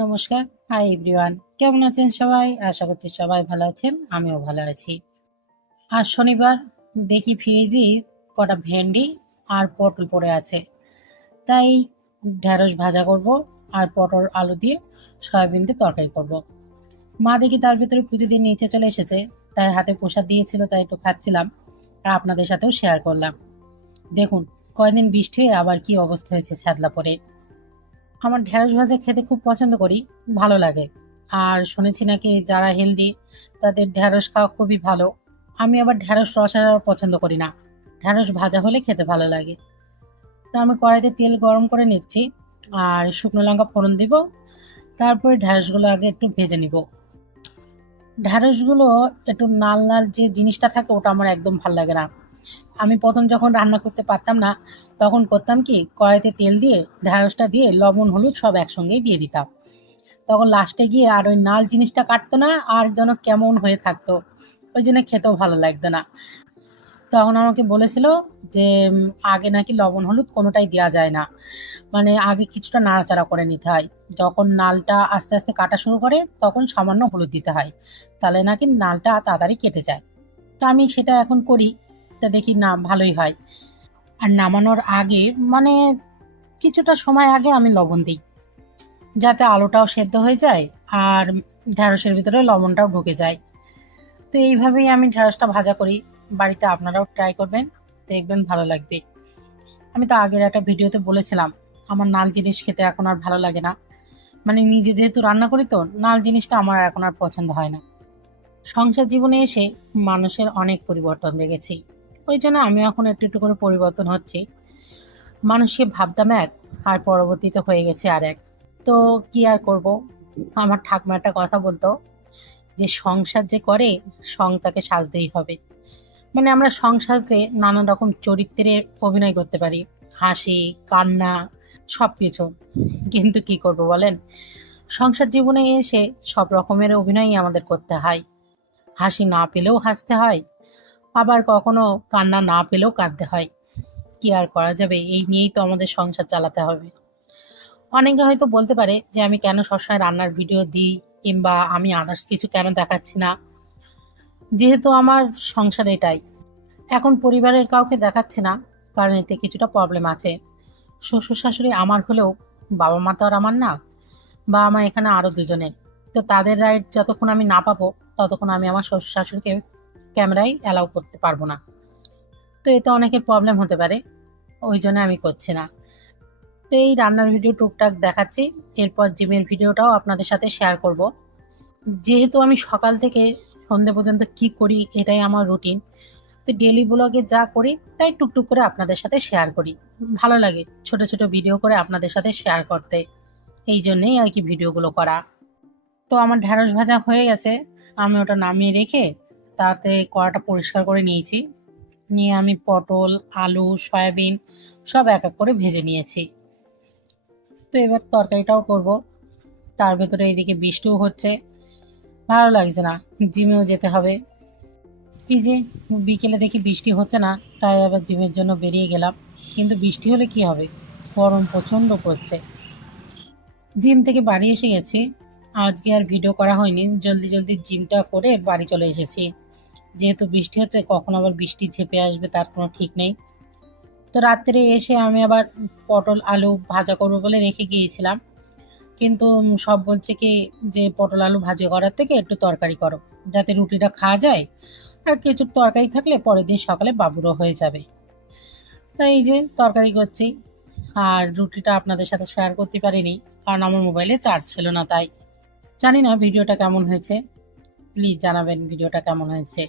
নমস্কার। Hi everyone. কেমন আছেন সবাই? আশা করছি সবাই ভালো আছেন। আমিও ভালো আছি। আজ শনিবার, দেখি ফ্রিজে কটা ভেন্ডি আর পটল পড়ে আছে। তাই ঢেঁড়স ভাজা করব আর পটল আলু দিয়ে সয়াবিন দিয়ে তরকারি করব। মা দেখি তার ভিতরে পুজো দিয়ে নিচে চলে এসেছে। তাই হাতে প্রসাদ দিয়েছিল, তাই একটু খাচ্ছিলাম আর আপনাদের সাথেও শেয়ার করলাম। দেখুন, কয়দিন বৃষ্টি হয়ে আবার কি অবস্থা হয়েছে ছ্যাদলা পড়ে। আমার ঢেঁড়স ভাজা খেতে খুব পছন্দ করি, ভালো লাগে। আর শুনেছি নাকি যারা হেলদি তাদের ঢেঁড়স খাওয়া খুবই ভালো। আমি আবার ঢেঁড়স রসা পছন্দ করি না, ঢেঁড়স ভাজা হলে খেতে ভালো লাগে। তো আমি কড়াইতে তেল গরম করে নিচ্ছি আর শুকনো লঙ্কা ফোড়ন দিব। তারপরে ঢেঁড়সগুলো আগে একটু ভেজে নিব। ঢেঁড়সগুলো একটু লাল লাল যে জিনিসটা থাকে ওটা আমার একদম ভালো লাগে না। আমি প্রথম যখন রান্না করতে পারতাম না, তখন করতাম কি, কড়াইতে তেল দিয়ে ঢেঁড়সটা দিয়ে লবণ হলুদ সব একসঙ্গেই দিয়ে দিতাম। তখন লাস্টে গিয়ে আর ওই নাল জিনিসটা কাটতো না, আর যেন কেমন হয়ে থাকতো, ওই জন্য খেতেও ভালো লাগতো না। তখন আমাকে বলেছিল যে আগে নাকি লবণ হলুদ কোনোটাই দেওয়া যায় না, মানে আগে কিছুটা নাড়াচাড়া করে নিতে হয়। যখন নালটা আস্তে আস্তে কাটা শুরু করে তখন সামান্য হলুদ দিতে হয়, তাহলে নাকি নালটা তাড়াতাড়ি কেটে যায়। তো আমি সেটা এখন করি, তা দেখি না ভালোই হয়। আর নামানোর আগে, মানে কিছুটা সময় আগে আমি লবণ দিই, যাতে আলুটাও সেদ্ধ হয়ে যায় আর ঢ্যাঁড়সের ভিতরে লবণটাও ঢুকে যায়। তো এইভাবেই আমি ঢ্যাঁড়সটা ভাজা করি। বাড়িতে আপনারাও ট্রাই করবেন, দেখবেন ভালো লাগবে। আমি তো আগের একটা ভিডিওতে বলেছিলাম আমার নাল জিনিস খেতে এখন আর ভালো লাগে না। মানে নিজে যেহেতু রান্না করি, তো নাল জিনিসটা আমার এখন আর পছন্দ হয় না। সংসার জীবনে এসে মানুষের অনেক পরিবর্তন দেখেছি, ওই জন্য আমি এখন একটু একটু করে পরিবর্তন হচ্ছে। মানুষকে ভাবতাম এক, আর পরবর্তীতে হয়ে গেছে আর এক। তো কি আর করব। আমার ঠাকুমা একটা কথা বলতো যে সংসার যে করে সং তাকে সাজতেই হবে। মানে আমরা সং সাজতে নানান রকম চরিত্রে অভিনয় করতে পারি, হাসি, কান্না, সবকিছু। কিন্তু কি করব বলেন, সংসার জীবনে এসে সব রকমের অভিনয়ই আমাদের করতে হয়। হাসি না পেলেও হাসতে হয়, আবার কখনো কান্না না পেলেও কাঁদতে হয়। কি আর করা যাবে, এই নিয়েই তো আমাদের সংসার চালাতে হবে। অনেকে হয়তো বলতে পারে যে আমি কেন সবসময় রান্নার ভিডিও দিই, কিংবা আমি আদার্স কিছু কেন দেখাচ্ছি না। যেহেতু আমার সংসার এটাই, এখন পরিবারের কাউকে দেখাচ্ছি না, কারণ এতে কিছুটা প্রবলেম আছে। শ্বশুর শাশুড়ি আমার হলেও বাবা মা তো আর আমার না, বা আমার এখানে আরও দুজনের। তো তাদের রাইট যতক্ষণ আমি না পাবো, ততক্ষণ আমি আমার শ্বশুর শাশুড়িকে ক্যামেরায় অ্যালাউ করতে পারবো না। তো এতে অনেকের প্রবলেম হতে পারে, ওই জন্য আমি করছি না। তো এই রান্নার ভিডিও টুকটাক দেখাচ্ছি, এরপর জিমের ভিডিওটাও আপনাদের সাথে শেয়ার করব। যেহেতু আমি সকাল থেকে সন্ধে পর্যন্ত কি করি এটাই আমার রুটিন, তো ডেইলি ব্লগে যা করি তাই টুকটুক করে আপনাদের সাথে শেয়ার করি। ভালো লাগে ছোট ছোট ভিডিও করে আপনাদের সাথে শেয়ার করতে, এই জন্যেই আর কি ভিডিওগুলো করা। তো আমার ঢ্যাঁড়স ভাজা হয়ে গেছে, আমি ওটা নামিয়ে রেখে তাতে কড়াটা পরিষ্কার করে নিয়েছি। নিয়ে আমি পটল, আলু, সয়াবিন সব এক এক করে ভেজে নিয়েছি। তো এবার তরকারিটাও করব। তার ভেতরে এদিকে বৃষ্টিও হচ্ছে, ভালো লাগছে না, জিমেও যেতে হবে। এই যে বিকেলে দেখি বৃষ্টি হচ্ছে না, তাই আবার জিমের জন্য বেরিয়ে গেলাম। কিন্তু বৃষ্টি হলে কি হবে, গরম প্রচণ্ড পড়ছে। জিম থেকে বাড়ি এসে গেছি, আজকে আর ভিডিও করা হয়নি, জলদি জলদি জিমটা করে বাড়ি চলে এসেছি। যেহেতু বৃষ্টি হচ্ছে, কখন আবার বৃষ্টি ঝেঁপে আসবে তার কোনো ঠিক নেই। তো রাত্রে এসে আমি আবার পটল আলু ভাজা করবো বলে রেখে গিয়েছিলাম, কিন্তু সব বলছে কি যে পটল আলু ভাজি করার থেকে একটু তরকারি করো, যাতে রুটিটা খাওয়া যায়। আর কিছু তরকারি থাকলে পরের দিন সকালে বাবুরও হয়ে যাবে। তাই এই যে তরকারি করছি। আর রুটিটা আপনাদের সাথে শেয়ার করতে পারিনি, কারণ আমার মোবাইলে চার্জ ছিল না। তাই জানি না ভিডিওটা কেমন হয়েছে, প্লিজ জানাবেন ভিডিওটা কেমন হয়েছে।